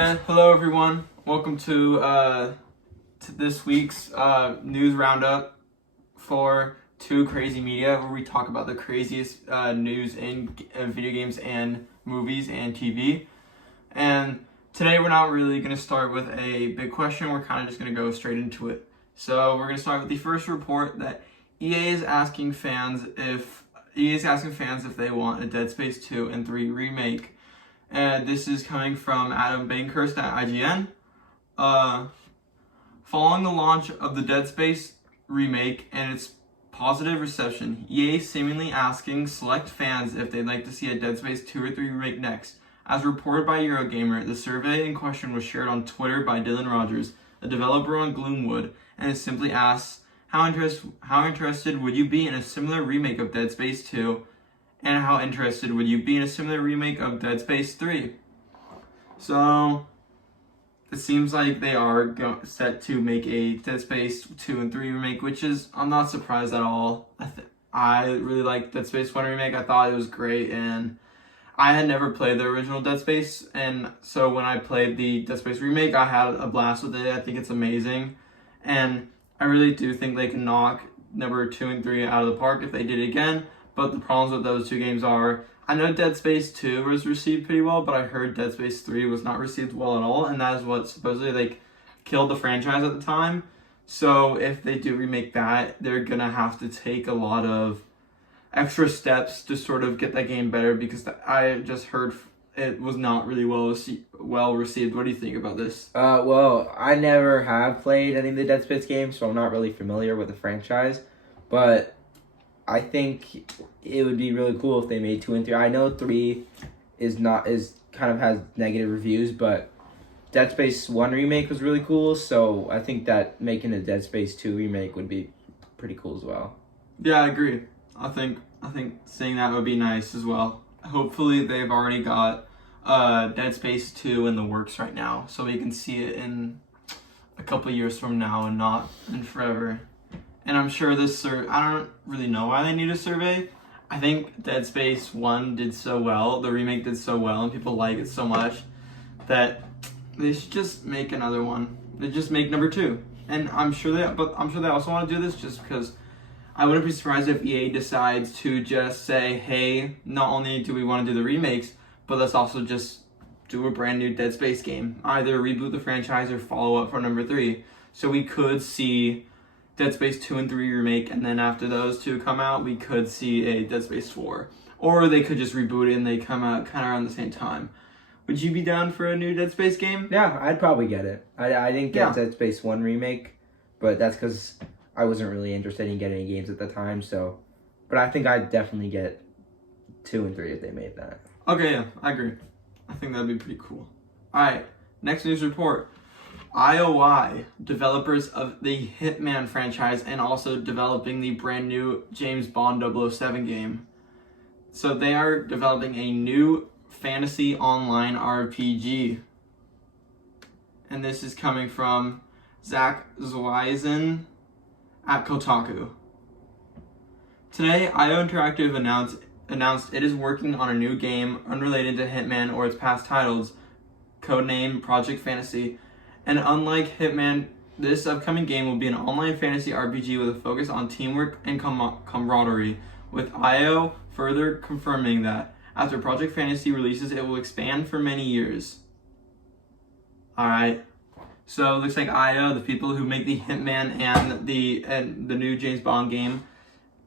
Hello everyone. Welcome to this week's news roundup for Two Crazy Media, where we talk about the craziest news in video games and movies and TV. And today we're not really going to start with a big question. We're kind of just going to go straight into it. So we're going to start with the first report that EA is asking fans if they want a Dead Space 2 and 3 remake. And this is coming from Adam Bankhurst at IGN. Following the launch of the Dead Space remake and its positive reception, EA seemingly asking select fans if they'd like to see a Dead Space 2 or 3 remake next. As reported by Eurogamer, the survey in question was shared on Twitter by Dylan Rogers, a developer on Gloomwood, and it simply asks, how interested would you be in a similar remake of Dead Space 2? And how interested would you be in a similar remake of Dead Space 3? So, it seems like they are set to make a Dead Space 2 and 3 remake, which is, I'm not surprised at all. I really liked Dead Space 1 remake. I thought it was great, and I had never played the original Dead Space, and so when I played the Dead Space remake, I had a blast with it. I think it's amazing, and I really do think they can knock number 2 and 3 out of the park if they did it again. But the problems with those two games are, I know Dead Space 2 was received pretty well, but I heard Dead Space 3 was not received well at all, and that is what supposedly killed the franchise at the time. So if they do remake that, they're gonna have to take a lot of extra steps to sort of get that game better, because I just heard it was not really well received. What do you think about this? Well, I never have played any of the Dead Space games, so I'm not really familiar with the franchise, but I think it would be really cool if they made 2 and 3. I know 3 kind of has negative reviews, but Dead Space 1 remake was really cool, so I think that making a Dead Space 2 remake would be pretty cool as well. Yeah, I agree. I think seeing that would be nice as well. Hopefully they've already got Dead Space 2 in the works right now, so we can see it in a couple years from now and not in forever. And I'm sure I don't really know why they need a survey. I think Dead Space 1 did so well, the remake did so well, and people like it so much that they should just make another one. They just make number 2. And I'm sure they also want to do this just because I wouldn't be surprised if EA decides to just say, hey, not only do we want to do the remakes, but let's also just do a brand new Dead Space game. Either reboot the franchise or follow up for number 3. So we could see Dead Space 2 and 3 remake, and then after those two come out, we could see a Dead Space 4. Or they could just reboot it and they come out kind of around the same time. Would you be down for a new Dead Space game? Yeah, I'd probably get it. I didn't get Dead Space 1 remake, but that's because I wasn't really interested in getting any games at the time, so... But I think I'd definitely get 2 and 3 if they made that. Okay, yeah, I agree. I think that'd be pretty cool. Alright, next news report. IOI, developers of the Hitman franchise and also developing the brand new James Bond 007 game. So they are developing a new fantasy online RPG. And this is coming from Zach Zweisen at Kotaku. Today, IO Interactive announced it is working on a new game unrelated to Hitman or its past titles, codenamed Project Fantasy. And unlike Hitman, this upcoming game will be an online fantasy RPG with a focus on teamwork and camaraderie, with IO further confirming that after Project Fantasy releases, it will expand for many years. Alright, so it looks like IO, the people who make the Hitman and the new James Bond game,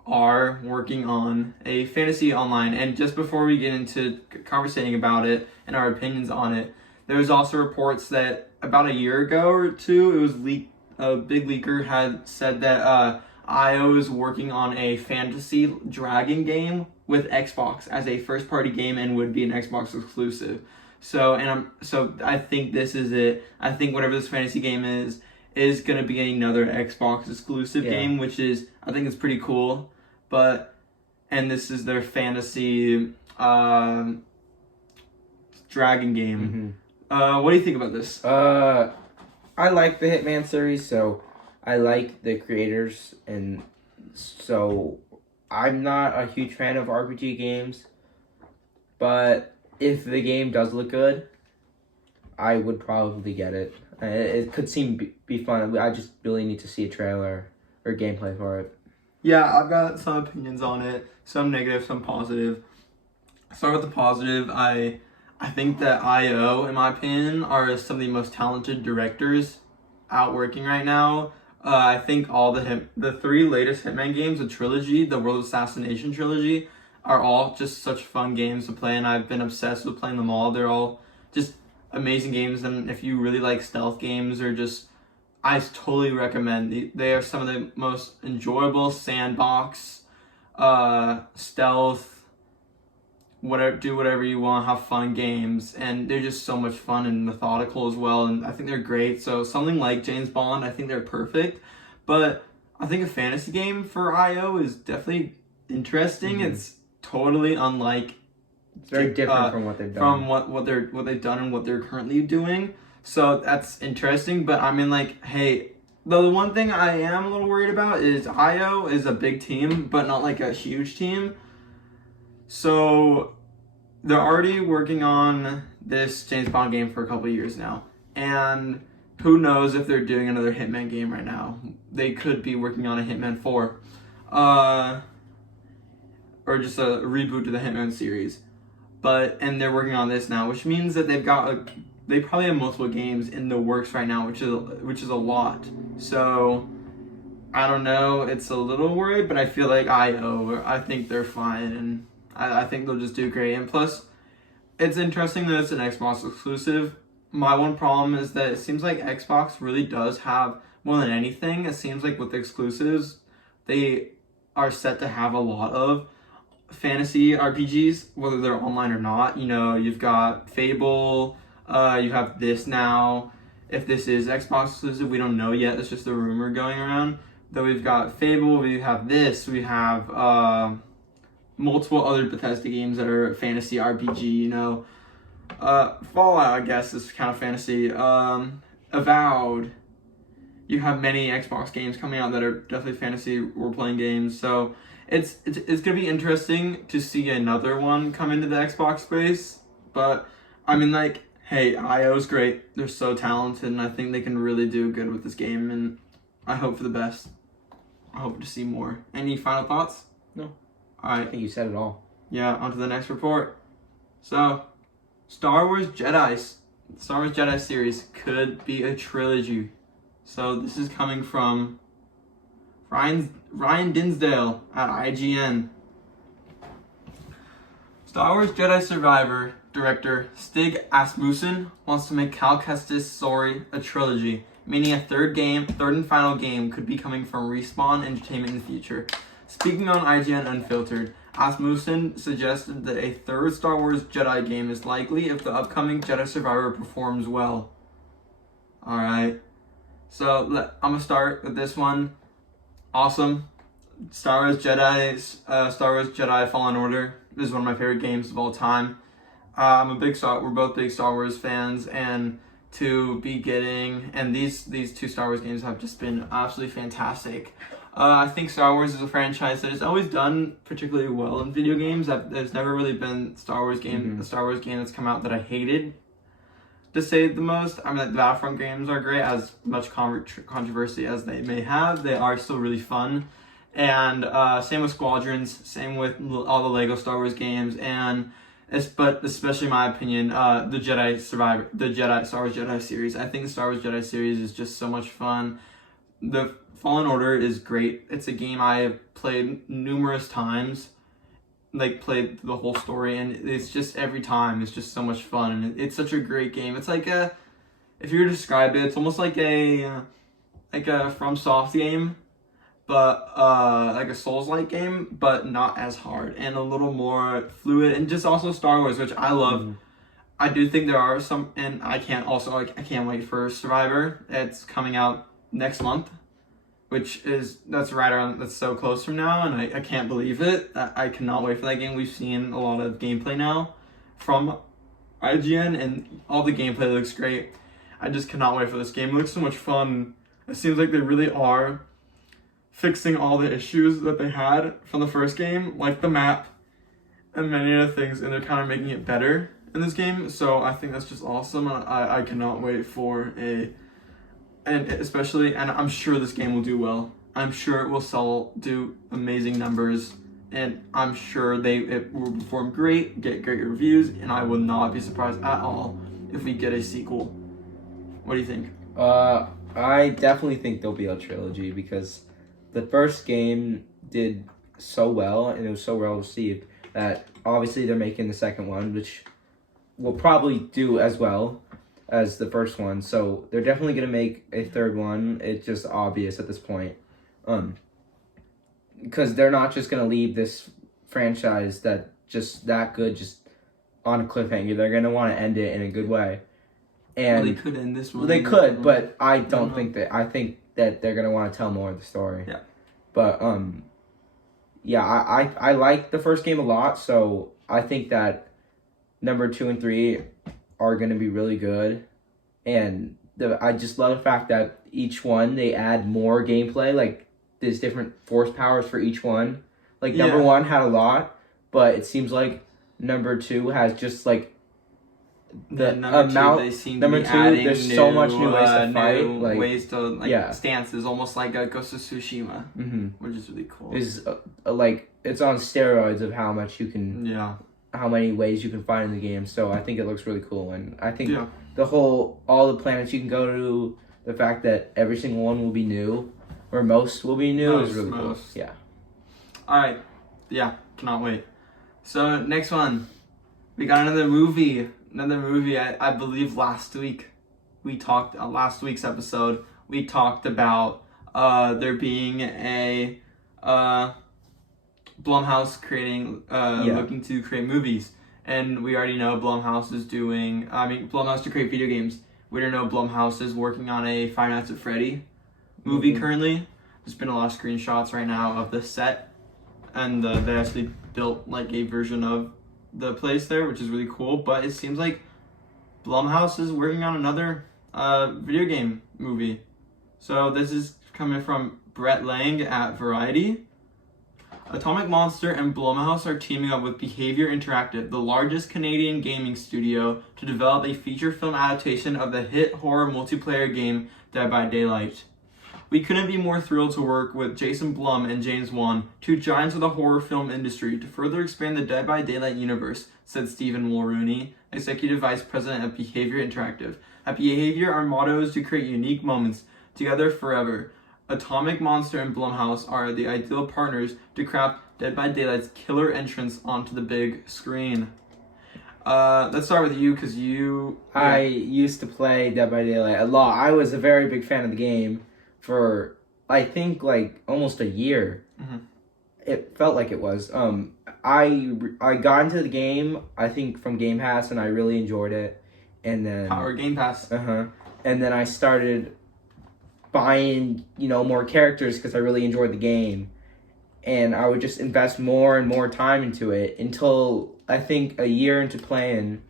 are working on a fantasy online. And just before we get into conversating about it and our opinions on it, there's also reports that about a year ago or two, it was leaked. A big leaker had said that IO is working on a fantasy dragon game with Xbox as a first-party game and would be an Xbox exclusive. So I think this is it. I think whatever this fantasy game is gonna be another Xbox exclusive game, which is, I think it's pretty cool. And this is their fantasy dragon game. Mm-hmm. What do you think about this? I like the Hitman series, so I like the creators, and so I'm not a huge fan of RPG games, but if the game does look good, I would probably get it. It could be fun. I just really need to see a trailer or gameplay for it. Yeah, I've got some opinions on it. Some negative, some positive. Start with the positive. I think that IO, in my opinion, are some of the most talented directors out working right now. I think all the three latest Hitman games, the trilogy, the World Assassination trilogy, are all just such fun games to play, and I've been obsessed with playing them all. They're all just amazing games, and if you really like stealth games or just, I totally recommend. They are some of the most enjoyable sandbox, stealth, do whatever you want, have fun games, and they're just so much fun and methodical as well, and I think they're great. So something like James Bond, I think they're perfect, but I think a fantasy game for IO is definitely interesting. It's totally unlike, it's very different from what they've done. From what they've done and what they're currently doing. So that's interesting, but I mean, like, hey, though the one thing I am a little worried about is IO is a big team, but not like a huge team. So they're already working on this James Bond game for a couple of years now, and who knows if they're doing another Hitman game right now. They could be working on a Hitman 4, or just a reboot to the Hitman series. And they're working on this now, which means that they probably have multiple games in the works right now, which is a lot. So I don't know, it's a little worried, but I feel like I think they're fine, and I think they'll just do great. And plus, it's interesting that it's an Xbox exclusive. My one problem is that it seems like Xbox really does have, more than anything, it seems like with the exclusives, they are set to have a lot of fantasy RPGs, whether they're online or not. You know, you've got Fable, you have this now. If this is Xbox exclusive, we don't know yet. It's just a rumor going around. Then we've got Fable, we have this, we have multiple other Bethesda games that are fantasy RPG, you know. Fallout, I guess, is kind of fantasy. Avowed. You have many Xbox games coming out that are definitely fantasy role-playing games. So it's gonna be interesting to see another one come into the Xbox space. But I mean, like, hey, IO's great. They're so talented, and I think they can really do good with this game. And I hope for the best. I hope to see more. Any final thoughts? No. All right. I think you said it all. Yeah, on to the next report. So, Star Wars Jedi series could be a trilogy. So this is coming from Ryan Dinsdale at IGN. Star Wars Jedi Survivor director Stig Asmussen wants to make Cal Kestis' story a trilogy, meaning a third and final game could be coming from Respawn Entertainment in the future. Speaking on IGN Unfiltered, Asmussen suggested that a third Star Wars Jedi game is likely if the upcoming Jedi Survivor performs well. Alright, so I'm going to start with this one. Awesome. Star Wars Jedi Fallen Order is one of my favorite games of all time. We're both big Star Wars fans, and to be getting, and these two Star Wars games have just been absolutely fantastic. I think Star Wars is a franchise that has always done particularly well in video games. There's never really been a Star Wars game that's come out that I hated, to say the most. I mean, like, the Battlefront games are great. As much controversy as they may have, they are still really fun. And same with Squadrons, same with all the Lego Star Wars games, but especially in my opinion, the Star Wars Jedi series. I think the Star Wars Jedi series is just so much fun. The Fallen Order is great. It's a game I have played numerous times, like played the whole story, and it's just every time it's just so much fun, and it's such a great game. It's like if you were to describe it, it's almost like a FromSoft game, but like a Souls-like game, but not as hard and a little more fluid, and just also Star Wars, which I love. I do think there are some, and I can't wait for Survivor. It's coming out next month, that's so close from now, and I can't believe it. I cannot wait for that game. We've seen a lot of gameplay now from IGN, and all the gameplay looks great. I just cannot wait for this game. It looks so much fun. It seems like they really are fixing all the issues that they had from the first game, like the map and many other things, and they're kind of making it better. in this game. So I think that's just awesome. I cannot wait for and especially, and I'm sure this game will do well. I'm sure it will do amazing numbers, and I'm sure it will perform great, get great reviews, and I will not be surprised at all if we get a sequel. What do you think? I definitely think there'll be a trilogy because the first game did so well and it was so well received that obviously they're making the second one, which will probably do as well as the first one. So they're definitely gonna make a third one. It's just obvious at this point, because they're not just gonna leave this franchise that good just on a cliffhanger. They're gonna want to end it in a good way. And they could end this one. They could, but I don't think that. I think that they're gonna want to tell more of the story. Yeah. But yeah, I like the first game a lot, so I think that number 2 and 3 are gonna be really good, and I just love the fact that each one they add more gameplay. Like there's different force powers for each one. Like number 1 had a lot, but it seems like number 2 has just like the amount. Number 2, there's so much new ways to fight, like ways to stances, almost like a Ghost of Tsushima, which is really cool. Is like it's on steroids of how much you can, how many ways you can fight in the game. So I think it looks really cool, and I think all the planets you can go to, the fact that every single one will be new, or most will be new, is really cool. Yeah. All right. Yeah. Cannot wait. So next one, we got another movie. I believe last week we talked last week's episode we talked about there being a Blumhouse looking to create movies, and we already know Blumhouse to create video games. We don't know Blumhouse is working on a Five Nights at Freddy movie currently. There's been a lot of screenshots right now of the set, and they actually built like a version of the place there, which is really cool. But it seems like Blumhouse is working on another video game movie. So this is coming from Brett Lang at Variety. Atomic Monster and Blumhouse are teaming up with Behavior Interactive, the largest Canadian gaming studio, to develop a feature film adaptation of the hit horror multiplayer game Dead by Daylight. We couldn't be more thrilled to work with Jason Blum and James Wan, two giants of the horror film industry, to further expand the Dead by Daylight universe, said Stephen Mulrooney, Executive Vice President of Behavior Interactive. At Behavior, our motto is to create unique moments, together forever. Atomic Monster and Blumhouse are the ideal partners to craft Dead by Daylight's killer entrance onto the big screen. Let's start with you, because you... I used to play Dead by Daylight a lot. I was a very big fan of the game for, I think, like, almost a year. It felt like it was. I got into the game, I think, from Game Pass, and I really enjoyed it. And then... Power Game Pass. And then I started buying, more characters because I really enjoyed the game. And I would just invest more and more time into it until, I think, a year into playing,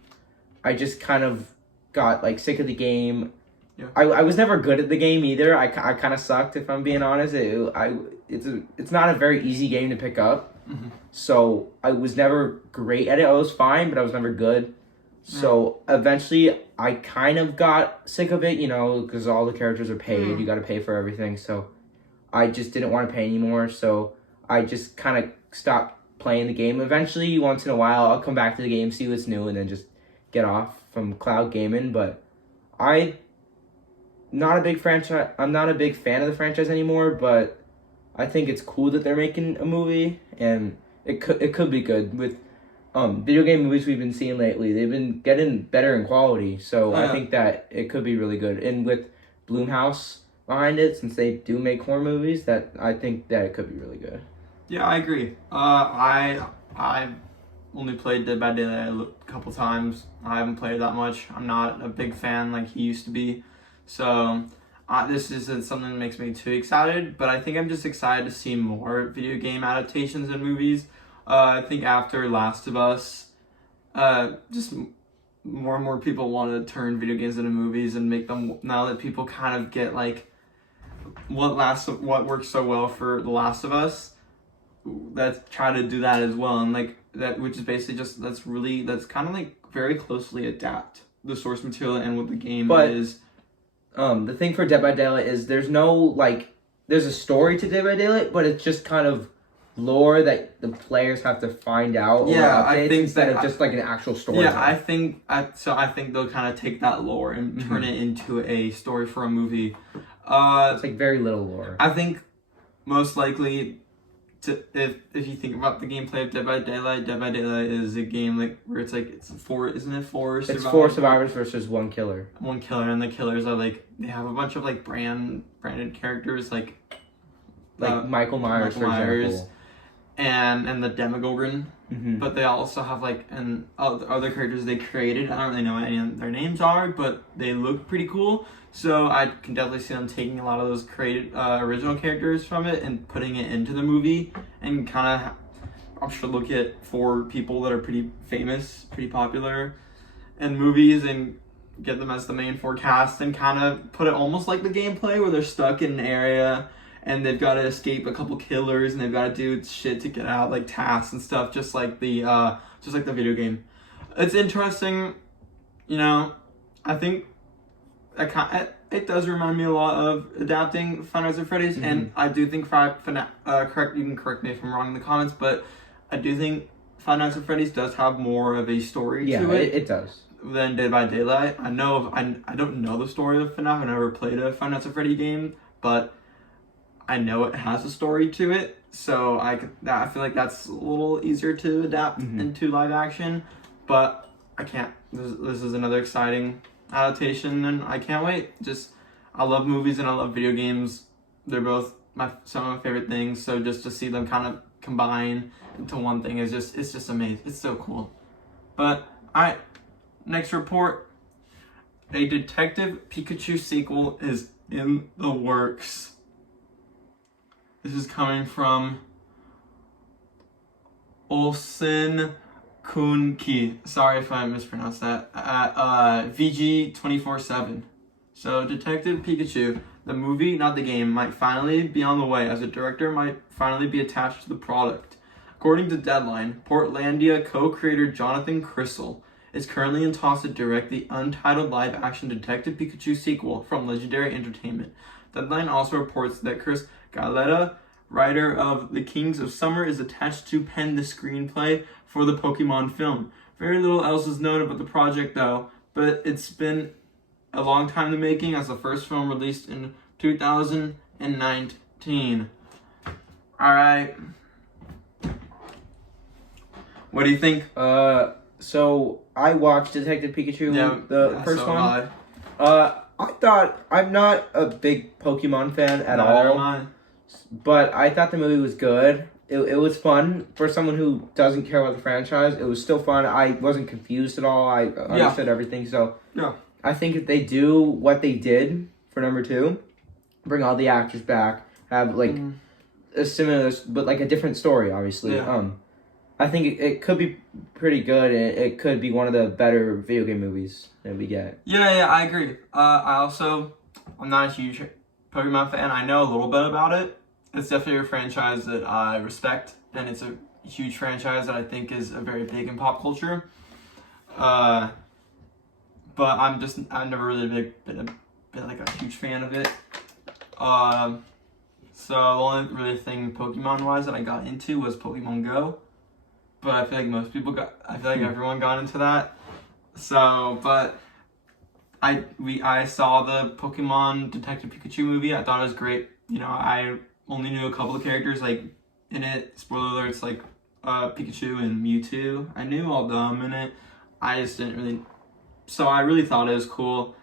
I just kind of got, like, sick of the game. Yeah. I was never good at the game either. I kind of sucked, if I'm being honest. It's not a very easy game to pick up. So I was never great at it. I was fine, but I was never good. So eventually I kind of got sick of it, because all the characters are paid. You got to pay for everything. So I just didn't want to pay anymore. So I just kind of stopped playing the game. Eventually, once in a while, I'll come back to the game, see what's new, and then just get off from cloud gaming. But I'm not a big fan of the franchise anymore, but I think it's cool that they're making a movie, and it could be good. With video game movies we've been seeing lately, they've been getting better in quality, so I think that it could be really good. And with Blumhouse behind it, since they do make horror movies, that I think that it could be really good. Yeah, I agree. I've only played Dead by Daylight a couple times. I haven't played that much. I'm not a big fan like he used to be. So this isn't something that makes me too excited, but I think I'm just excited to see more video game adaptations and movies. I think after Last of Us, just more and more people want to turn video games into movies and make them, now that people kind of get like what worked so well for The Last of Us, let's try to do that as well. And like that, which is basically just that's kind of like very closely adapt the source material and what the game But- is. The thing for Dead by Daylight is there's no, like, there's a story to Dead by Daylight, but it's just kind of lore that the players have to find out. Yeah, or I updates think instead that- of just like an actual story. Yeah, I think they'll kind of take that lore and turn it into a story for a movie. It's like very little lore. I think most likely, if you think about the gameplay of Dead by Daylight is a game like where it's four, isn't it four? It's 4 survivors versus 1 killer. One killer, and the killers are like they have a bunch of like branded characters like Michael Myers, for example. and the Demogorgon. Mm-hmm. But they also have like other characters they created. I don't really know what any of their names are, but they look pretty cool. So I can definitely see them taking a lot of those created original characters from it and putting it into the movie, and kind of I'm sure look at 4 people that are pretty famous, pretty popular in movies, and get them as the main 4 cast, and kind of put it almost like the gameplay where they're stuck in an area and they've got to escape a couple killers and they've got to do shit to get out, like tasks and stuff, just like the video game. It's interesting, you know. I think it does remind me a lot of adapting Five Nights at Freddy's, and I do think you can correct me if I'm wrong in the comments, but I do think Five Nights at Freddy's does have more of a story to it. It does. Than Dead by Daylight. I don't know the story of FNAF. I've never played a Five Nights at Freddy game, but I know it has a story to it, so I feel like that's a little easier to adapt into live action. But I can't. This is another exciting adaptation, and I can't wait. I love movies and I love video games. They're both some of my favorite things. So just to see them kind of combine into one thing it's just amazing. It's so cool. But all right, next report. A Detective Pikachu sequel is in the works. This is coming from Olsen Kunki. Sorry if I mispronounced that. At VG247. So, Detective Pikachu, the movie, not the game, might finally be on the way, as a director might finally be attached to the product. According to Deadline, Portlandia co-creator Jonathan Crystal is currently in talks to direct the untitled live-action Detective Pikachu sequel from Legendary Entertainment. Deadline also reports that Chris Galetta, writer of The Kings of Summer, is attached to pen the screenplay for the Pokemon film. Very little else is known about the project though, but it's been a long time in the making, as the first film released in 2019. Alright. What do you think? So I watched Detective Pikachu, the first one. I thought, I'm not a big Pokemon fan at all, but I thought the movie was good. It was fun for someone who doesn't care about the franchise. It was still fun. I wasn't confused at all. I understood everything. So I think if they do what they did for number 2, bring all the actors back, have like a similar but like a different story, obviously. I think it could be pretty good, and it could be one of the better video game movies that we get. Yeah, I agree. I'm not a huge Pokemon fan. I know a little bit about it. It's definitely a franchise that I respect, and it's a huge franchise that I think is very big in pop culture. But I've never really been like a huge fan of it. So the only really thing Pokemon-wise that I got into was Pokemon Go. But I feel like everyone got into that. So, but I saw the Pokemon Detective Pikachu movie. I thought it was great. You know, I only knew a couple of characters like in it. Spoiler alerts, like Pikachu and Mewtwo. I knew all of them in it. I just didn't really. So I really thought it was cool.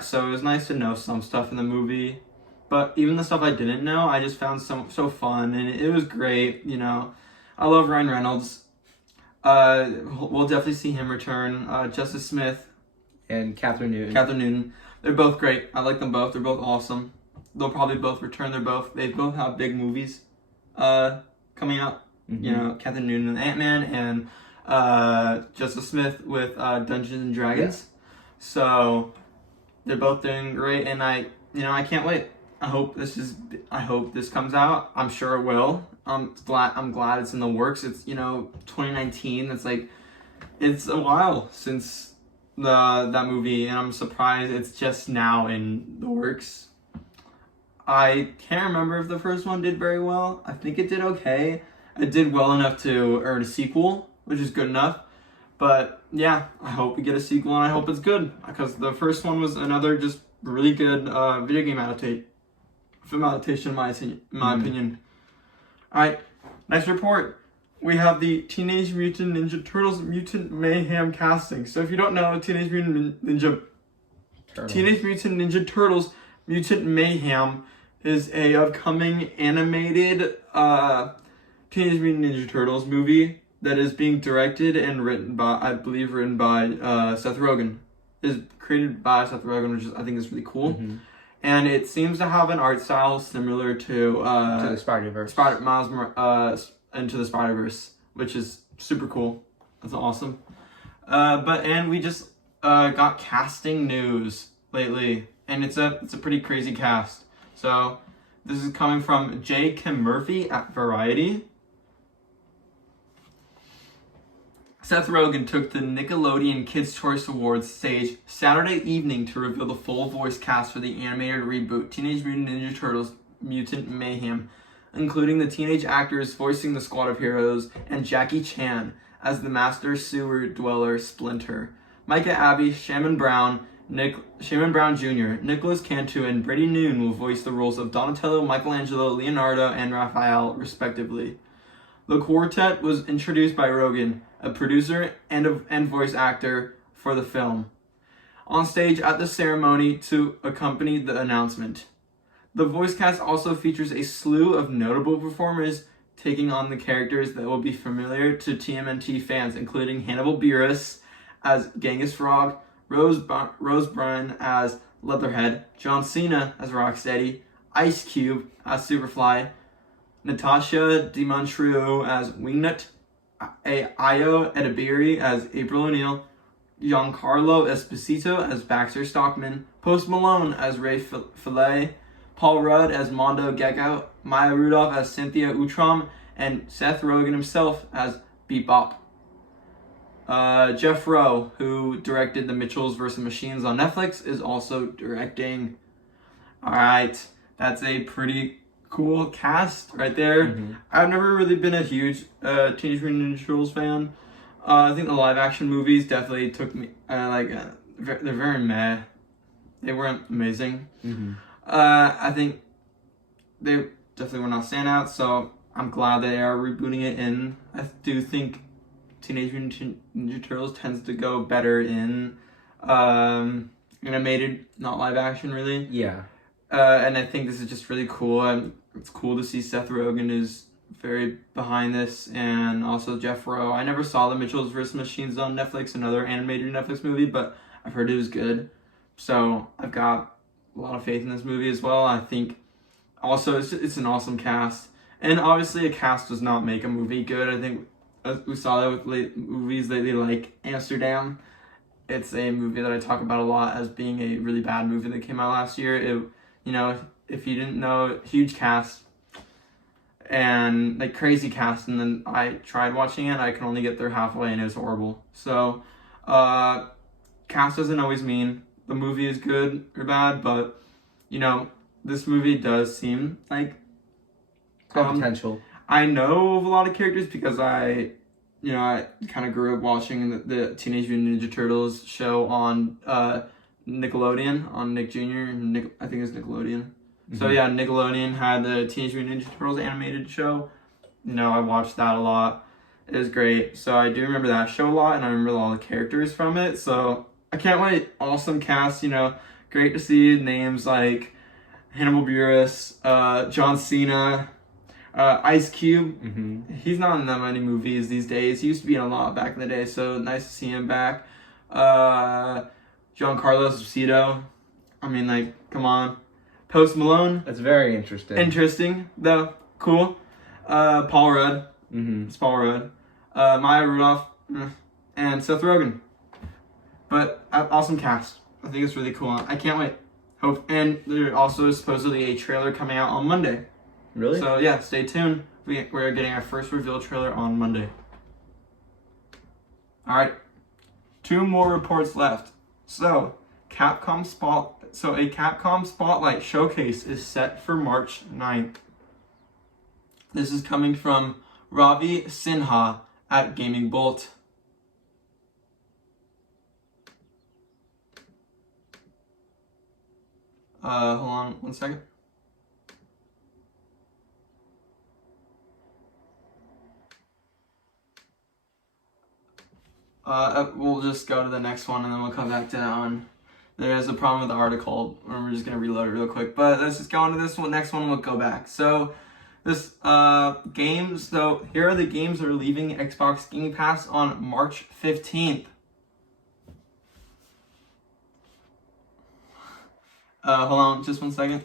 So it was nice to know some stuff in the movie. But even the stuff I didn't know, I just found so fun, and it was great. You know, I love Ryan Reynolds. We'll definitely see him return. Justice Smith and Catherine Newton. They're both great. I like them both. They're both awesome. They'll probably both return. They both have big movies coming out. You know, Catherine Newton and Ant-Man, and Justice Smith with Dungeons and Dragons. Yeah. So they're both doing great, and I can't wait. I hope this comes out. I'm sure it will. I'm glad it's in the works. It's 2019. It's like It's a while since that movie, and I'm surprised it's just now in the works. I can't remember if the first one did very well. I think it did okay. It did well enough to earn a sequel, which is good enough. But yeah, I hope we get a sequel, and I hope it's good, because the first one was another just really good video game film adaptation, in my opinion. All right, next report. We have the Teenage Mutant Ninja Turtles Mutant Mayhem casting. So if you don't know, Teenage Mutant Ninja Turtles Mutant Mayhem is a upcoming animated Teenage Mutant Ninja Turtles movie that is being directed and written by, I believe, Seth Rogen. Is created by Seth Rogen, which I think is really cool. Mm-hmm. And it seems to have an art style similar to the Spider-Verse. Into the Spider-Verse, which is super cool. That's awesome. And we just got casting news lately, and it's a pretty crazy cast. So this is coming from J. Kim Murphy at Variety. Seth Rogen took the Nickelodeon Kids' Choice Awards stage Saturday evening to reveal the full voice cast for the animated reboot Teenage Mutant Ninja Turtles Mutant Mayhem, including the teenage actors voicing the Squad of Heroes and Jackie Chan as the Master Sewer Dweller Splinter, Micah Abbey, Shannon Brown Jr., Nicholas Cantu, and Brittany Noon will voice the roles of Donatello, Michelangelo, Leonardo, and Raphael, respectively. The quartet was introduced by Rogen, a producer and voice actor for the film, on stage at the ceremony to accompany the announcement. The voice cast also features a slew of notable performers taking on the characters that will be familiar to TMNT fans, including Hannibal Buress as Genghis Frog, Rose Byrne as Leatherhead, John Cena as Rocksteady, Ice Cube as Superfly, Natasha DiMontreaux as Wingnut, Ayo Edebiri as April O'Neil, Giancarlo Esposito as Baxter Stockman, Post Malone as Ray Fillet, Paul Rudd as Mondo Gecko, Maya Rudolph as Cynthia Utrom, and Seth Rogen himself as Bebop. Jeff Rowe, who directed The Mitchells vs. Machines on Netflix, is also directing. Alright, that's a pretty cool cast right there. Mm-hmm. I've never really been a huge Teenage Mutant Ninja Turtles fan. I think the live action movies definitely took me, they're very meh. They weren't amazing. Mm-hmm. I think they definitely were not standouts, so I'm glad they are rebooting it in. I do think Teenage Mutant Ninja Turtles tends to go better in animated, not live action, really. Yeah. And I think this is just really cool. And it's cool to see Seth Rogen is very behind this, and also Jeff Rowe. I never saw The Mitchells vs. Machines on Netflix, another animated Netflix movie, but I've heard it was good. So I've got a lot of faith in this movie as well. I think also it's an awesome cast. And obviously a cast does not make a movie good. I think we saw that with movies lately like Amsterdam. It's a movie that I talk about a lot as being a really bad movie that came out last year. If you didn't know, huge cast and like crazy cast, and then I tried watching it, I could only get there halfway and it was horrible. So cast doesn't always mean the movie is good or bad, but this movie does seem like potential. I know of a lot of characters because I kind of grew up watching the Teenage Mutant Ninja Turtles show on Nickelodeon, on Nick Jr. I think it's Nickelodeon. Mm-hmm. So yeah, Nickelodeon had the Teenage Mutant Ninja Turtles animated show. I watched that a lot. It was great. So I do remember that show a lot, and I remember all the characters from it. So I can't wait. Awesome cast, great to see names like Hannibal Buress, John Cena, Ice Cube. Mm-hmm. He's not in that many movies these days. He used to be in a lot back in the day, so nice to see him back. Giancarlo Esposito. I mean, come on. Post Malone. That's very interesting. Interesting, though. Cool. Paul Rudd. Mm-hmm. It's Paul Rudd. Maya Rudolph. And Seth Rogen. But awesome cast. I think it's really cool. I can't wait. And there's also supposedly a trailer coming out on Monday. Really? So yeah, stay tuned. We're getting our first reveal trailer on Monday. Alright, 2 more reports left. So, a Capcom Spotlight Showcase is set for March 9th. This is coming from Ravi Sinha at Gaming Bolt. Hold on 1 second. We'll just go to the next one and then we'll come back to that one. There is a problem with the article, and we're just gonna reload it real quick. But let's just go into this one. Next one, we'll go back. So this game. So here are the games that are leaving Xbox Game Pass on March 15th. Hold on, just 1 second.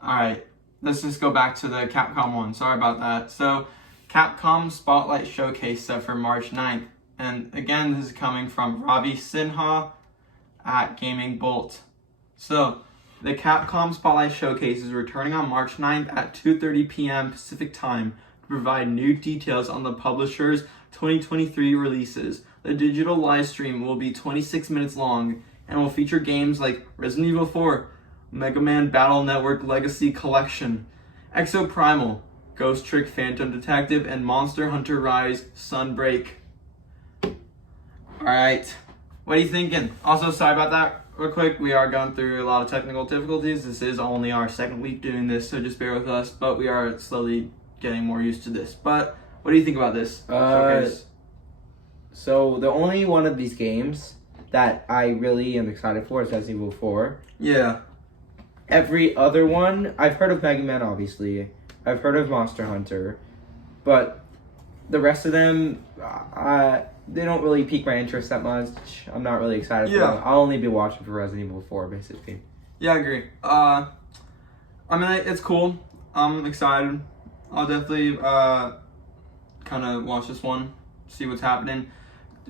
Alright, let's just go back to the Capcom one. Sorry about that. So, Capcom Spotlight Showcase set for March 9th. And again, this is coming from Ravi Sinha at Gaming Bolt. So, the Capcom Spotlight Showcase is returning on March 9th at 2:30 p.m. Pacific Time to provide new details on the publisher's 2023 releases. The digital live stream will be 26 minutes long and will feature games like Resident Evil 4, Mega Man Battle Network Legacy Collection, Exo Primal, Ghost Trick Phantom Detective, and Monster Hunter Rise Sunbreak. Alright, what are you thinking? Also, sorry about that. Real quick, we are going through a lot of technical difficulties. This is only our second week doing this, so just bear with us. But we are slowly getting more used to this. But what do you think about this showcase? So the only one of these games that I really am excited for is Resident Evil 4. Yeah. Every other one, I've heard of Mega Man, obviously. I've heard of Monster Hunter. But the rest of them, they don't really pique my interest that much. I'm not really excited for them. I'll only be watching for Resident Evil 4, basically. Yeah, I agree. I mean, it's cool. I'm excited. I'll definitely kind of watch this one, see what's happening.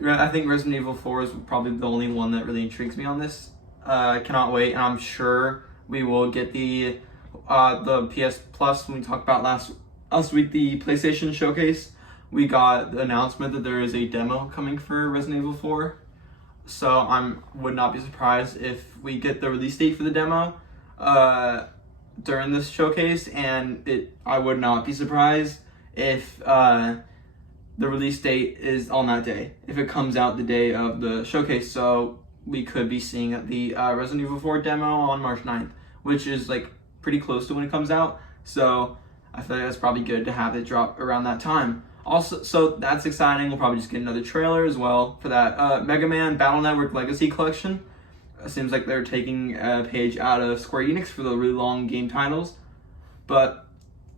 I think Resident Evil 4 is probably the only one that really intrigues me on this. I cannot wait, and I'm sure we will get the PS Plus. When we talked about last week, the PlayStation Showcase, we got the announcement that there is a demo coming for Resident Evil 4. So I would not be surprised if we get the release date for the demo during this showcase, and I would not be surprised if the release date is on that day, if it comes out the day of the showcase. So we could be seeing the Resident Evil 4 demo on March 9th, which is like pretty close to when it comes out. So I feel like that's probably good to have it drop around that time. Also, so that's exciting. We'll probably just get another trailer as well for that. Mega Man Battle Network Legacy Collection. It seems like they're taking a page out of Square Enix for the really long game titles. But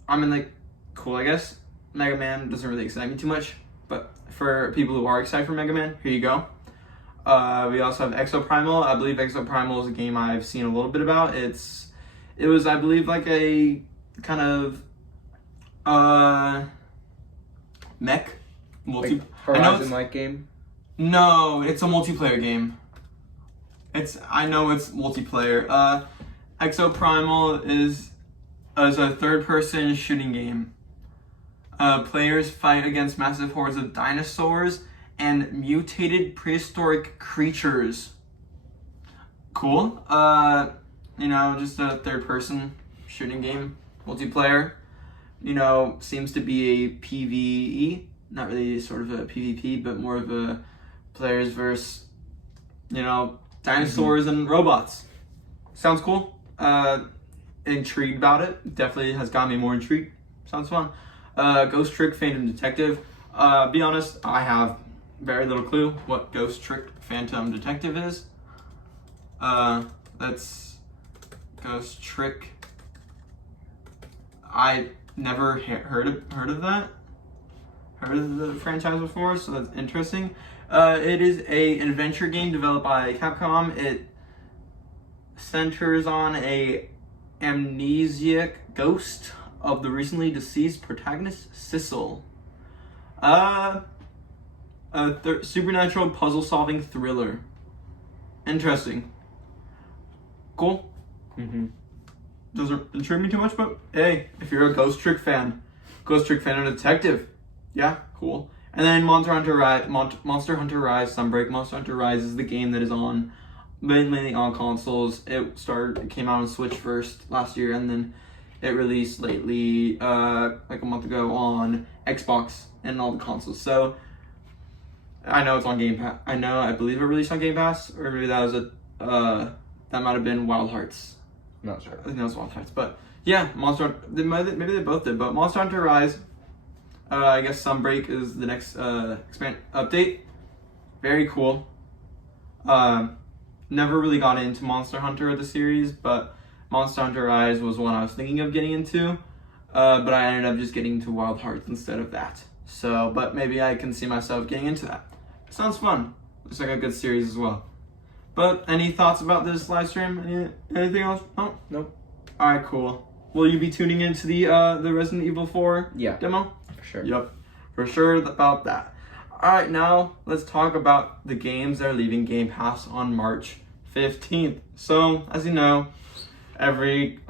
I mean, like, cool, I guess. Mega Man doesn't really excite me too much. But for people who are excited for Mega Man, here you go. We also have Exo Primal. I believe Exo Primal is a game I've seen a little bit about. It was, I believe, like a kind of mech Like Horizon-like game? No, it's a multiplayer game. I know it's multiplayer. Exo Primal is a third-person shooting game. Players fight against massive hordes of dinosaurs and mutated prehistoric creatures. Cool. Just a third-person shooting game, multiplayer. Seems to be a PvE, not really sort of a PvP, but more of a players versus, dinosaurs and robots. Sounds cool. Intrigued about it. Definitely has got me more intrigued. Sounds fun. Ghost Trick Phantom Detective. Be honest, I have very little clue what Ghost Trick Phantom Detective is. That's Ghost Trick. I never heard of that. Heard of the franchise before, so that's interesting. It is an adventure game developed by Capcom. It centers on a amnesiac ghost of the recently deceased protagonist Sissel. supernatural puzzle-solving thriller. Interesting. Cool. Doesn't intrigue me too much, but hey, if you're a Ghost Trick fan and a detective, yeah, cool. And then Monster Hunter Rise, Sunbreak. Monster Hunter Rise is the game that is on mainly on consoles. It came out on Switch first last year, and then it released lately, like a month ago, on Xbox and all the consoles. So I know it's on Game Pass. I believe it released on Game Pass, or maybe that was that might have been Wild Hearts. Not sure. I think that was Wild Hearts, but yeah, maybe they both did. But Monster Hunter Rise, I guess Sunbreak is the next update. Very cool. Never really got into Monster Hunter the series, but Monster Hunter Rise was one I was thinking of getting into. But I ended up just getting into Wild Hearts instead of that. So, but maybe I can see myself getting into that. It sounds fun. Looks like a good series as well. But any thoughts about this live stream? Anything else? Oh, Nope. all right, cool. Will you be tuning into the Resident Evil 4 demo? For sure. Yep, for sure about that. All right, now let's talk about the games that are leaving Game Pass on March 15th. So, as you know, every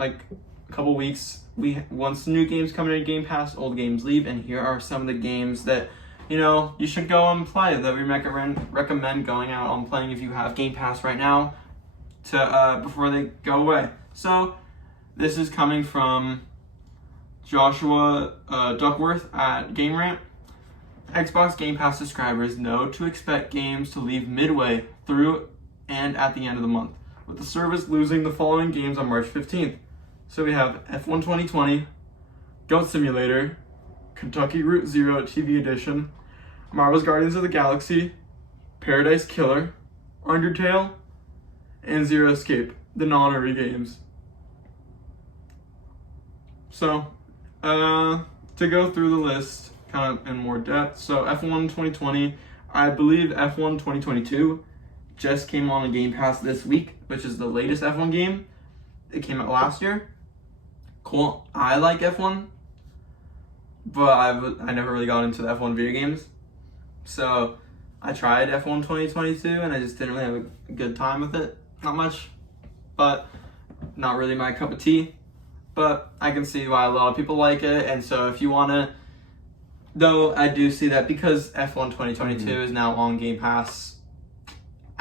couple weeks, once new games come into Game Pass, old games leave, and here are some of the games that you should go and play that we recommend going out and playing if you have Game Pass right now to before they go away. So this is coming from Joshua Duckworth at Game Rant. Xbox Game Pass subscribers know to expect games to leave midway through and at the end of the month, with the service losing the following games on March 15th. So we have F1 2020, Goat Simulator, Kentucky Route Zero TV Edition, Marvel's Guardians of the Galaxy, Paradise Killer, Undertale, and Zero Escape, the non-RE games. So, to go through the list kind of in more depth, so F1 2020, I believe F1 2022 just came on the Game Pass this week, which is the latest F1 game. It came out last year. Cool. I like F1, but I never really got into the F1 video games. So I tried F1 2022 and I just didn't really have a good time with it. Not much, but not really my cup of tea. But I can see why a lot of people like it. And so if you want to, though I do see that because F1 2022 is now on Game Pass,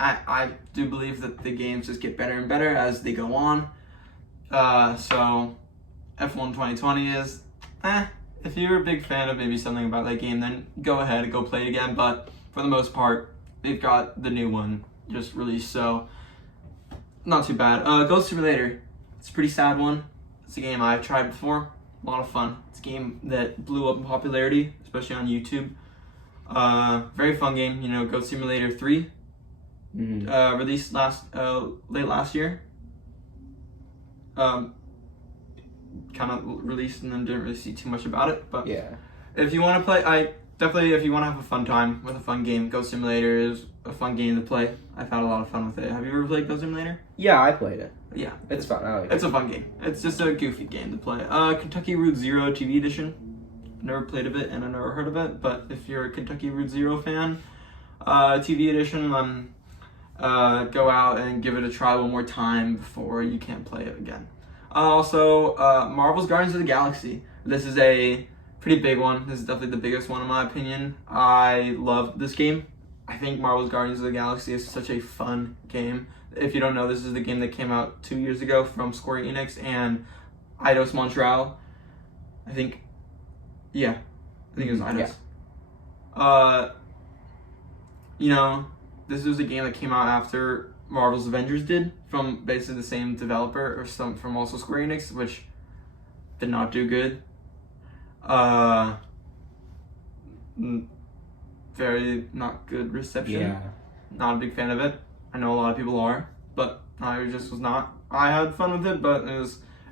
I do believe that the games just get better and better as they go on. So F1 2020 is, if you're a big fan of maybe something about that game, then go ahead and go play it again. But for the most part, they've got the new one just released, so not too bad. Ghost Simulator, it's a pretty sad one. It's a game I've tried before. A lot of fun. It's a game that blew up in popularity, especially on YouTube. Very fun game. Ghost Simulator 3, released late last year. Kind of released and then didn't really see too much about it. But yeah, if you want to play, if you want to have a fun time with a fun game, Ghost Simulator is a fun game to play. I've had a lot of fun with it. Have you ever played Ghost Simulator? Yeah, I played it. Yeah, it's fun. I like it. It's a fun game. It's just a goofy game to play. Kentucky Route Zero TV Edition. Never played of it and I never heard of it, but if you're a Kentucky Route Zero fan, TV Edition, go out and give it a try one more time before you can't play it again. Also, Marvel's Guardians of the Galaxy. This is a pretty big one. This is definitely the biggest one in my opinion. I love this game. I think Marvel's Guardians of the Galaxy is such a fun game. If you don't know, this is the game that came out 2 years ago from Square Enix and Eidos Montreal. I think it was Eidos. Yeah. This was a game that came out after Marvel's Avengers did, from basically the same developer, or some from also Square Enix, which did not do good. Very not good reception. Yeah. Not a big fan of it. I know a lot of people are, but I just was not. I had fun with it, but I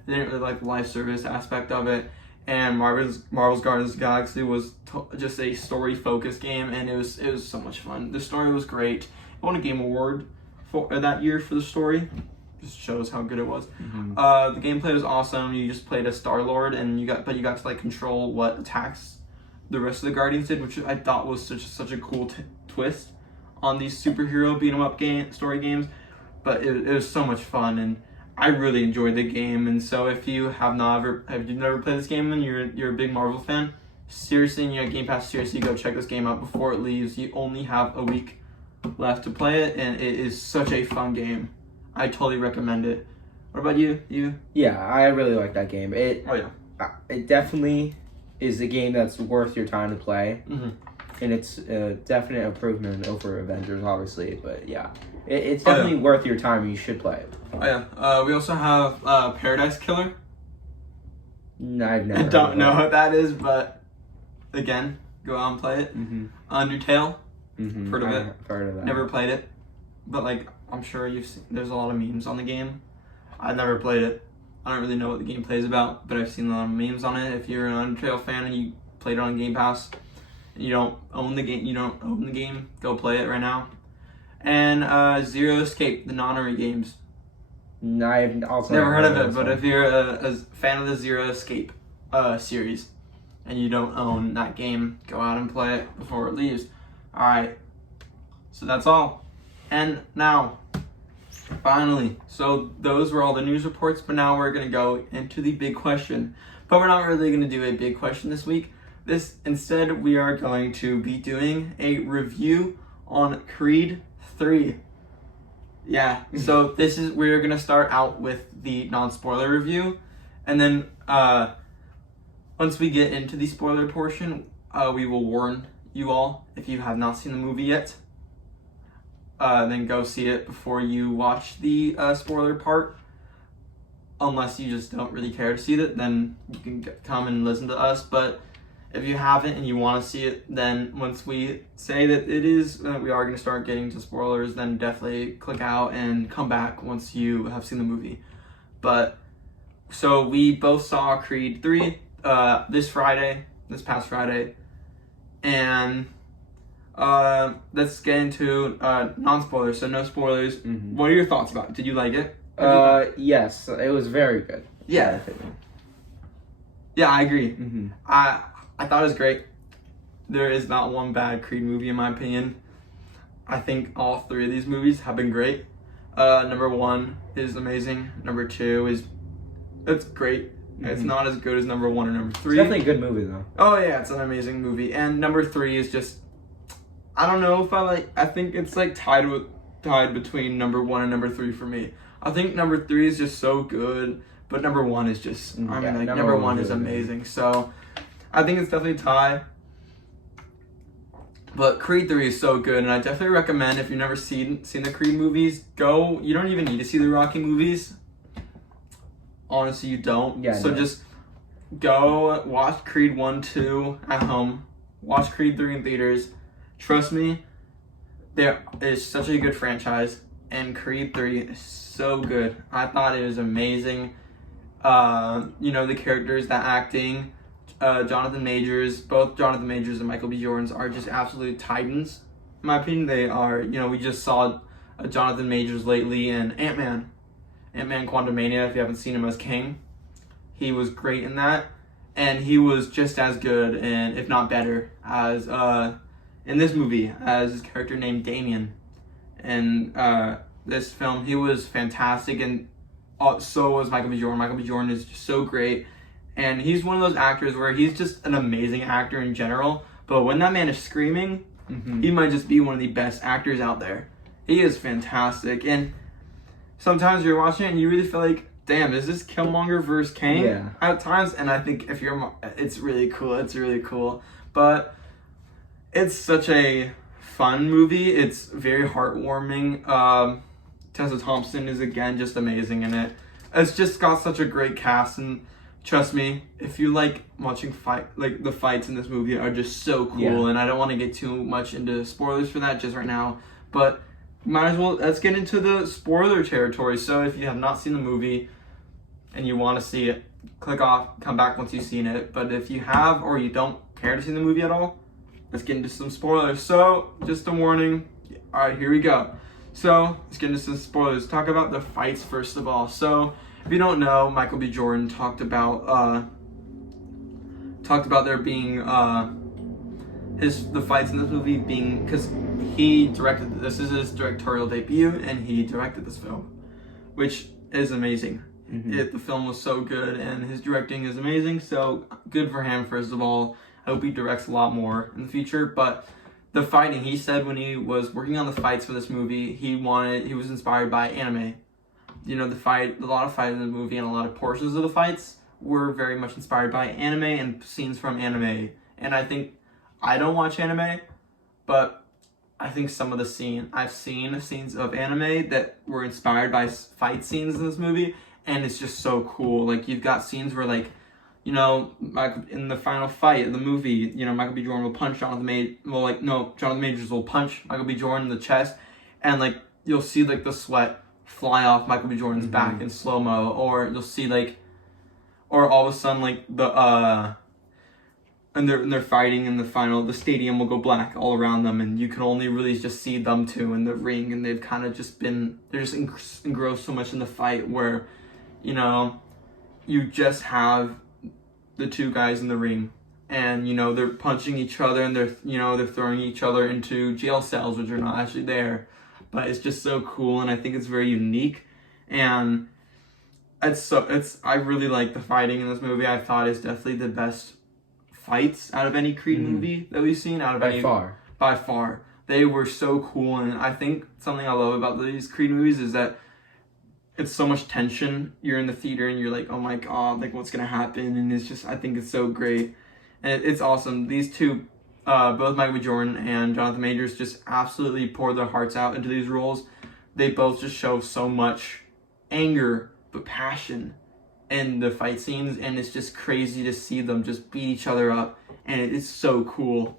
didn't really like the live service aspect of it. And Marvel's Guardians of the Galaxy was just a story-focused game, and it was so much fun. The story was great. It won a Game Award for that year for the story. Just shows how good it was. The gameplay was awesome. You just played as Star-Lord, and you got to control what attacks the rest of the Guardians did, which I thought was such a cool twist on these superhero beat 'em up story games, but it was so much fun, and I really enjoyed the game. And so if you have you've never played this game and you're a big Marvel fan, seriously, and you have Game Pass, seriously, go check this game out before it leaves. You only have a week left to play it, and it is such a fun game. I totally recommend it. What about you? Yeah, I really like that game. Oh yeah. It definitely is a game that's worth your time to play, and it's a definite improvement over Avengers, obviously. But yeah, it's definitely worth your time, and you should play it. Oh yeah. We also have Paradise Killer. No, I've never. I don't know what that is, but again, go out and play it. Undertale. Heard of it? Heard of that. Never played it, but like I'm sure you've seen. There's a lot of memes on the game. I've never played it. I don't really know what the gameplay is about, but I've seen a lot of memes on it. If you're an Undertale fan and you played it on Game Pass, and you don't own the game, go play it right now. And Zero Escape, the Nonary games. No, I've also never heard of it, but if you're a fan of the Zero Escape series and you don't own that game, go out and play it before it leaves. Alright, so that's all. And now, finally, so those were all the news reports, but now we're going to go into the big question. But we're not really going to do a big question this week. Instead, we are going to be doing a review on Creed 3. Yeah, so we're going to start out with the non-spoiler review, and then once we get into the spoiler portion, we will warn you all, if you have not seen the movie yet, then go see it before you watch the spoiler part. Unless you just don't really care to see it, then you can come and listen to us. But if you haven't and you want to see it, then once we say that we are going to start getting to spoilers, then definitely click out and come back once you have seen the movie. But so we both saw Creed 3 this past Friday, and let's get into non-spoilers, so no spoilers. What are your thoughts about it? Did you like it? Yes, it was very good. Yeah, I agree. I thought it was great. There is not one bad Creed movie in my opinion. I think all three of these movies have been great. Number 1 is amazing. Number 2 it's great. It's not as good as number 1 or number 3. It's definitely a good movie though. Oh yeah, it's an amazing movie. And number 3 is just, I don't know if I think it's like tied between number 1 and number 3 for me. I think number 3 is just so good, but number 1 is just, number 1 is amazing. So I think it's definitely a tie. But Creed 3 is so good, and I definitely recommend, if you've never seen the Creed movies, go. You don't even need to see the Rocky movies. Honestly, you don't. Yeah, so just go watch Creed 1, 2 at home. Watch Creed 3 in theaters. Trust me, there is such a good franchise, and Creed 3 is so good. I thought it was amazing. The characters, the acting, both Jonathan Majors and Michael B. Jordan are just absolute titans. In my opinion, they are. We just saw Jonathan Majors lately in Ant-Man Quantumania, if you haven't seen him as King. He was great in that, and he was just as good, and if not better, as in this movie as his character named Damien. And this film, he was fantastic, and so was Michael B. Jordan. Michael B. Jordan is just so great, and he's one of those actors where he's just an amazing actor in general, but when that man is screaming, he might just be one of the best actors out there. He is fantastic, and sometimes you're watching it and you really feel like, damn, is this Killmonger versus Kang? Yeah. At times, and I think it's really cool. But it's such a fun movie. It's very heartwarming. Tessa Thompson is again just amazing in it. It's just got such a great cast, and trust me, if you like watching the fights in this movie are just so cool. And I don't want to get too much into spoilers for that just right now, but might as well, let's get into the spoiler territory. So if you have not seen the movie and you want to see it, click off, come back once you've seen it. But if you have, or you don't care to see the movie at all, let's get into some spoilers. So just a warning. All right, here we go. So let's get into some spoilers. Talk about the fights first of all. So if you don't know, Michael B. Jordan talked about there being the fights in this movie being, because he directed, this is his directorial debut, and he directed this film, which is amazing. The film was so good, and his directing is amazing, so good for him, first of all. I hope he directs a lot more in the future. But the fighting, he said when he was working on the fights for this movie, he was inspired by anime. You know, a lot of fight in the movie and a lot of portions of the fights were very much inspired by anime and scenes from anime. And I don't watch anime, but I think some of I've seen scenes of anime that were inspired by fight scenes in this movie, and it's just so cool. Like, you've got scenes where, like, you know, in the final fight of the movie, you know, Michael B. Jordan will punch Jonathan Majors will punch Michael B. Jordan in the chest, and, like, you'll see, like, the sweat fly off Michael B. Jordan's back in slow-mo, or you'll see, like, or all of a sudden, like, and they're fighting in the stadium will go black all around them, and you can only really just see them two in the ring, and they've kind of just they're just engrossed so much in the fight where, you know, you just have the two guys in the ring, and, you know, they're punching each other, and they're throwing each other into jail cells, which are not actually there, but it's just so cool, and I think it's very unique, and I really like the fighting in this movie. I thought it's definitely the best fights out of any Creed movie that we've seen. By far. They were so cool, and I think something I love about these Creed movies is that it's so much tension. You're in the theater and you're like, oh my god, like, what's gonna happen? And it's just, I think it's so great. And it's awesome. These two, both Michael B. Jordan and Jonathan Majors, just absolutely pour their hearts out into these roles. They both just show so much anger, but passion in the fight scenes, and it's just crazy to see them just beat each other up, and it's so cool.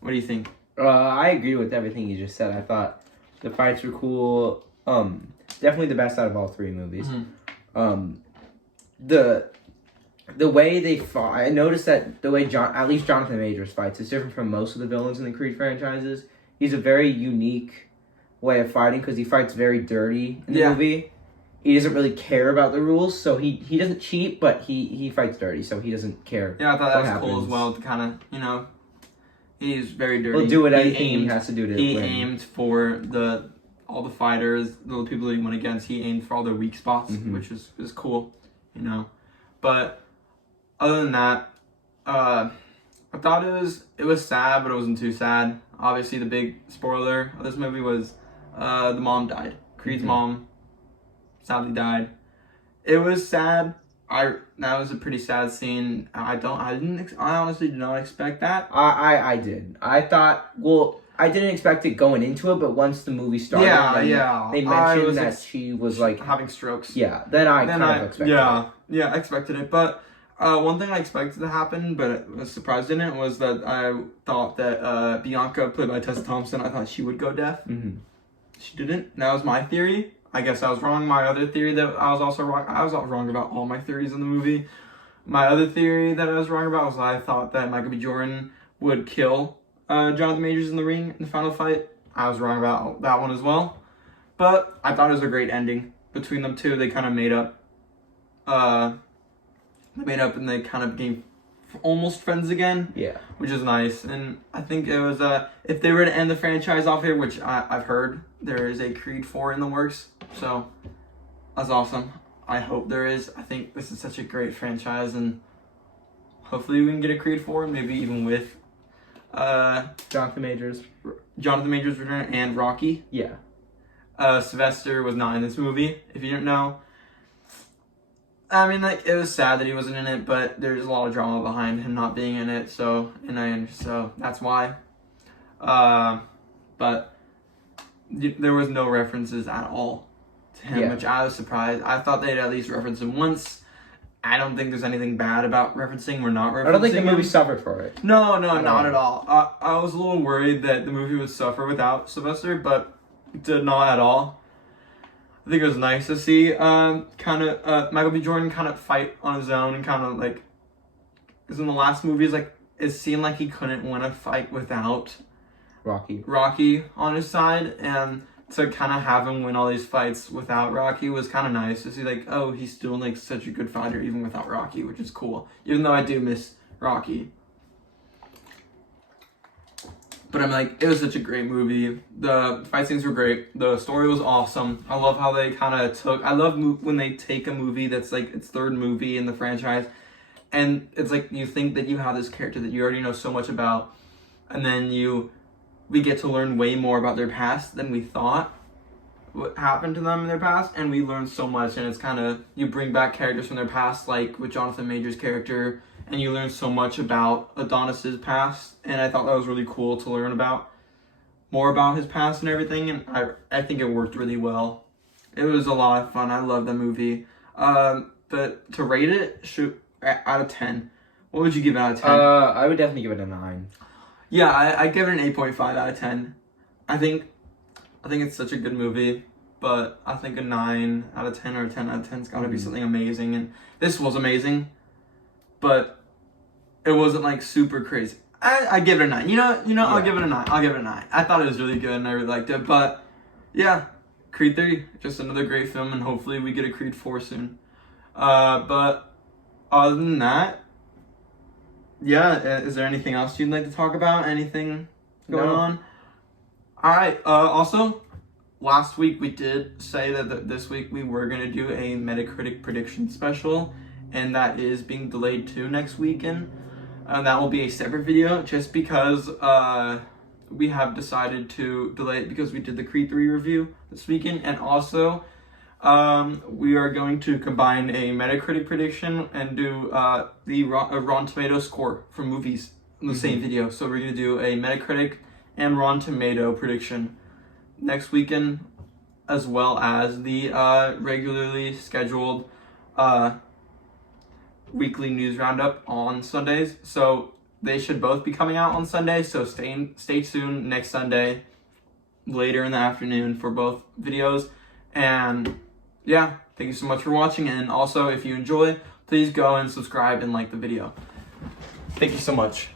What do you think? I agree with everything you just said. I thought the fights were cool. Definitely the best out of all three movies. The way they fought, I noticed that the way at least Jonathan Majors fights is different from most of the villains in the Creed franchises. He's a very unique way of fighting because he fights very dirty in the movie. He doesn't really care about the rules, so he doesn't cheat, but he fights dirty, so he doesn't care. Yeah, I thought that was cool as well, to kind of, you know, he's very dirty. He'll do anything he has to do to win. He aimed for all the fighters, the people that he went against, he aimed for all their weak spots, which is cool, you know. But other than that, I thought it was sad, but it wasn't too sad. Obviously, the big spoiler of this movie was the mom died. Creed's mom sadly died. It was sad. That was a pretty sad scene. I honestly did not expect that. I did. I thought, well, I didn't expect it going into it, but once the movie started, they mentioned that she was like having strokes. Yeah, then I kind of expected it. Yeah, I expected it. But one thing I expected to happen, but I was surprised in it, was that I thought that Bianca, played by Tessa Thompson, I thought she would go deaf. She didn't. That was my theory. I guess I was wrong. My other theory that I was also wrong. I was wrong about all my theories in the movie. My other theory that I was wrong about was I thought that Michael B. Jordan would kill Jonathan Majors in the ring in the final fight. I was wrong about that one as well. But I thought it was a great ending between them two. They kind of made up. And they kind of became almost friends again. Yeah. Which is nice. And I think it was, if they were to end the franchise off here, which I've heard, there is a Creed 4 in the works. So that's awesome. I hope there is. I think this is such a great franchise, and hopefully we can get a Creed 4, maybe even with Jonathan Majors return, and Rocky. Yeah. Sylvester was not in this movie, if you didn't know. I mean, like, it was sad that he wasn't in it, but there's a lot of drama behind him not being in it, so that's why. But there was no references at all to him, which I was surprised. I thought they'd at least reference him once. I don't think there's anything bad about referencing or not referencing him. I don't think the movie suffered for it. No, not at all. I was a little worried that the movie would suffer without Sylvester, but it did not at all. I think it was nice to see Michael B. Jordan kind of fight on his own, and kind of like, because in the last movies, like, it seemed like he couldn't win a fight without Rocky on his side, and to kind of have him win all these fights without Rocky was kind of nice to see, like, oh, he's still like such a good fighter even without Rocky, which is cool, even though I do miss Rocky. But I'm like, it was such a great movie. The fight scenes were great. The story was awesome. I love how they kind of took. I love when they take a movie that's like its third movie in the franchise, and it's like you think that you have this character that you already know so much about, and then we get to learn way more about their past than we thought what happened to them in their past, and we learn so much. And it's kind of, you bring back characters from their past, like with Jonathan Major's character, and you learn so much about Adonis's past, and I thought that was really cool to learn about more about his past and everything, and I think it worked really well. It was a lot of fun. I love the movie. But to rate it, out of 10, what would you give it out of 10? I would definitely give it a 9. Yeah, I give it an 8.5 out of 10. I think it's such a good movie, but I think a 9 out of 10 or a 10 out of 10's got to be something amazing, and this was amazing, but it wasn't like super crazy. I give it a 9. You know, Yeah. I'll give it a 9. I thought it was really good and I really liked it. But yeah, Creed 3, just another great film, and hopefully we get a Creed 4 soon. But other than that, yeah, is there anything else you'd like to talk about? Anything going on? Alright, also, last week we did say that this week we were going to do a Metacritic prediction special, and that is being delayed to next weekend. That will be a separate video, just because we have decided to delay it because we did the Creed 3 review this weekend, and also we are going to combine a Metacritic prediction and do the Rotten Tomato score for movies in the same video. So we're going to do a Metacritic and Rotten Tomato prediction next weekend, as well as the regularly scheduled weekly news roundup on Sundays. So they should both be coming out on Sunday, so stay tuned next Sunday later in the afternoon for both videos. And yeah, thank you so much for watching, and also if you enjoy, please go and subscribe and like the video. Thank you so much.